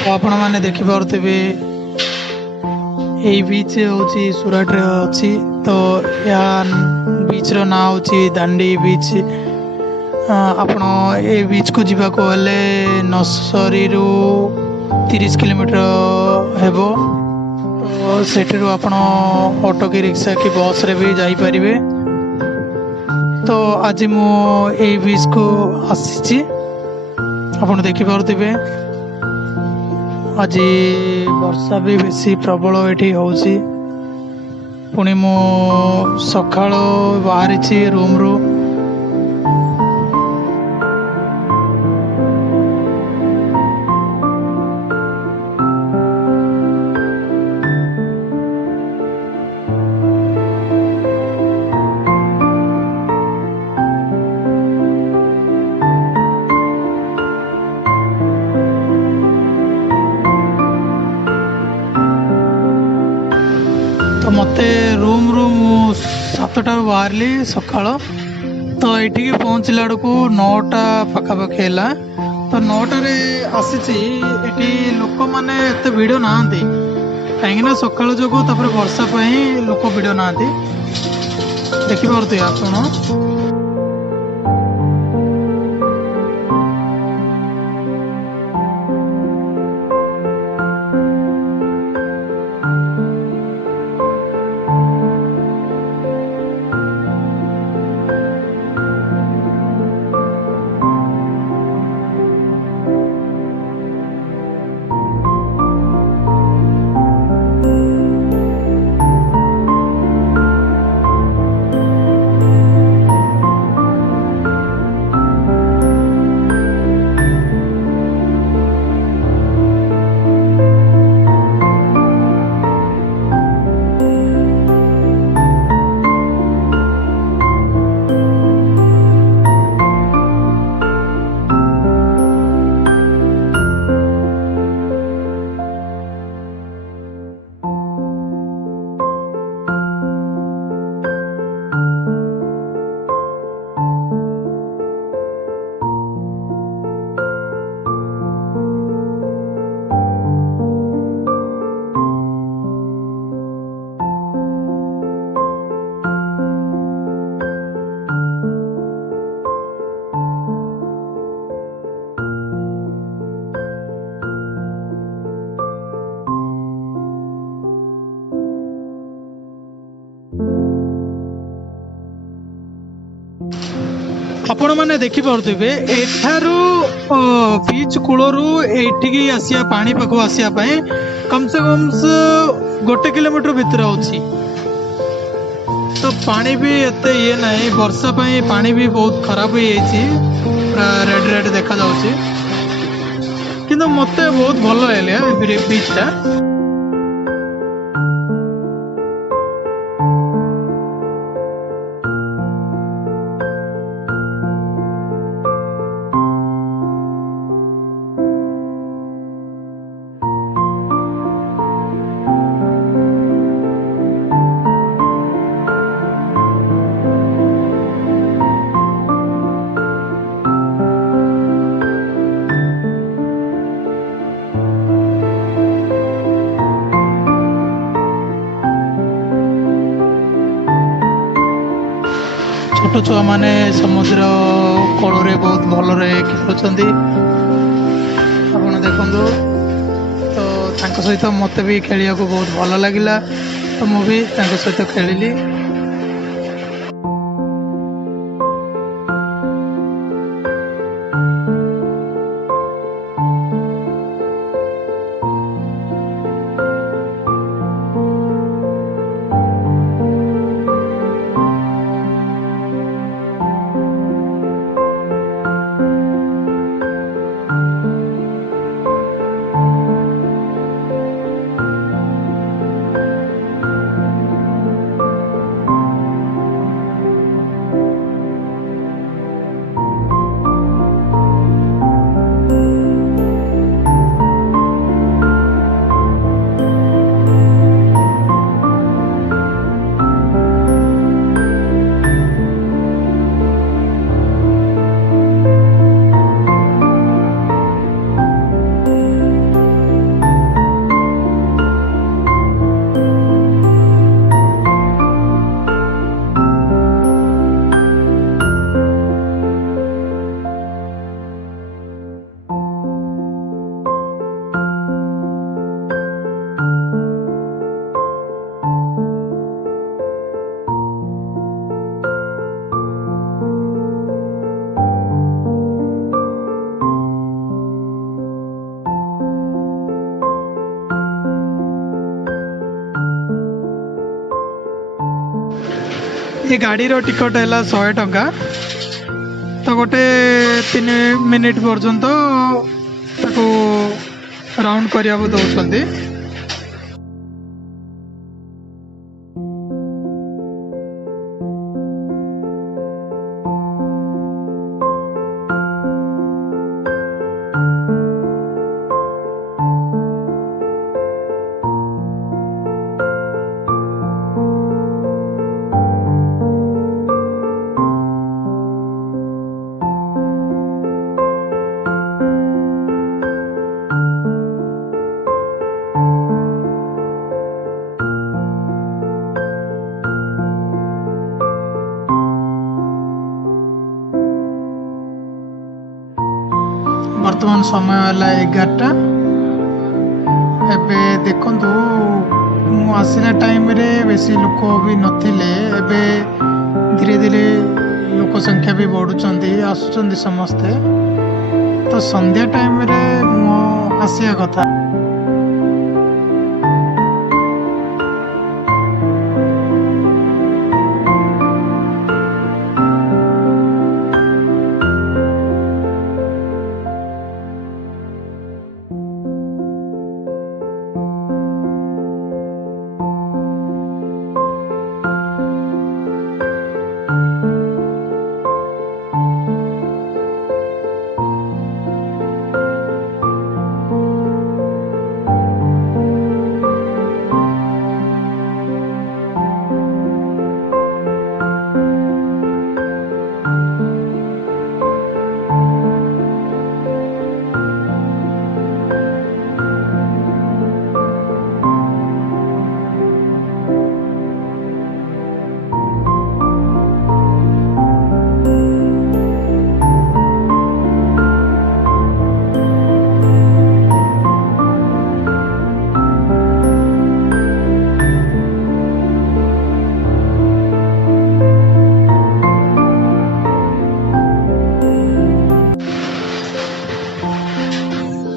तो आपण मैंने देखिपे यही बीच हूँ सुरत अच्छी। तो या बीच रो ना हूँ दांडी बीच। आपण ए बीच को जीवा को हेले नर्सरी रु 30 किलोमीटर हेबो। तो सेठू आपण ऑटो की रिक्शा की बस रे भी जाई परिबे। तो आज मु ए बीच को आसी आपण देखि पारुथिबे। आज वर्षा भी बेसी प्रबल ये होउसी। पुणी मु सकाळ बाहरी रूम रू। तो मते रूम रू 7टा बाहरली सकाळ। तो ये पहुँचला बेलू 9टा पखापाखि है। तो 9टारे आसी लोक मैंने एत भिड़ ना कहीं सकाल जो वर्षा लोक भिड़ ना देखिपे आप। आपण मैंने देखिपे एठारू बीच कूलू एठिकी आसिया पानी पाख आसिया कम से कम 1 किलोमीटर भितर होची। तो पानी भी एते ये नहीं वर्षा पानी भी बहुत खराब हो रेड रेड देखा जाउची। किंतु मते बहुत भल लगे बीच टा। छोट छुआ मैंने समुद्र कूल बहुत भल खेलुंट आप देखु। तो सहित मत भी खेलिया को बहुत भल लगिला। तो मुझे सहित खेलिली। ये गाड़ीर टिकट है 100 टंका तो गोटे 3 मिनिट पर्यंत राउंड करने को दौरान वर्तमान समय है 11टा एबे देखु आसला टाइम रे बेसी लोक भी नथिले एबे धीरे धीरे लोक संख्या भी बढ़ुचंदी आसुचंदी समस्ते तो संध्या टाइम रे मो आसिया कथा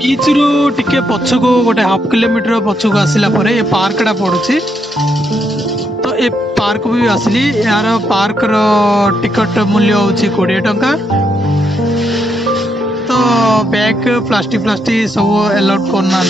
बीच रु टिके पछक गोटे हाफ किलोमीटर पछक आसला ये पार्कटा पड़ुछि तो ये पार्क भी आसली यार पार्क रो टिकट मूल्य होछि 20 टंका तो बैग प्लास्टिक सब अलाउड करना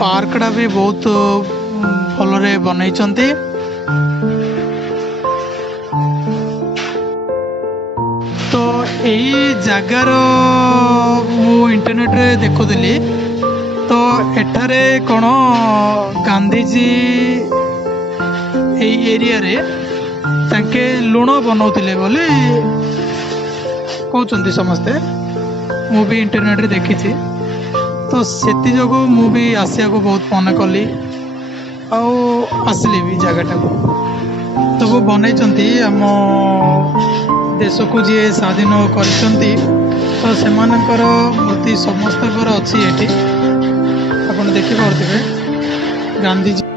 पार्कटा भी बहुत भलरे बनई तो यही जगार मु इंटरनेट रे देखुली तो एठारे कौन गांधीजी यही एरिया रे तांके लुण बनाउतिले बोले कहते समस्ते मु भी इंटरनेट रे देखी तो सेति जोगु मु भी आसिया को बहुत मन कली आसली भी जगटा को तो वो बनई आम देश को जी स्वाधीन कर तो से मूर्ति समस्त अच्छी ये आप देखिपे गांधीजी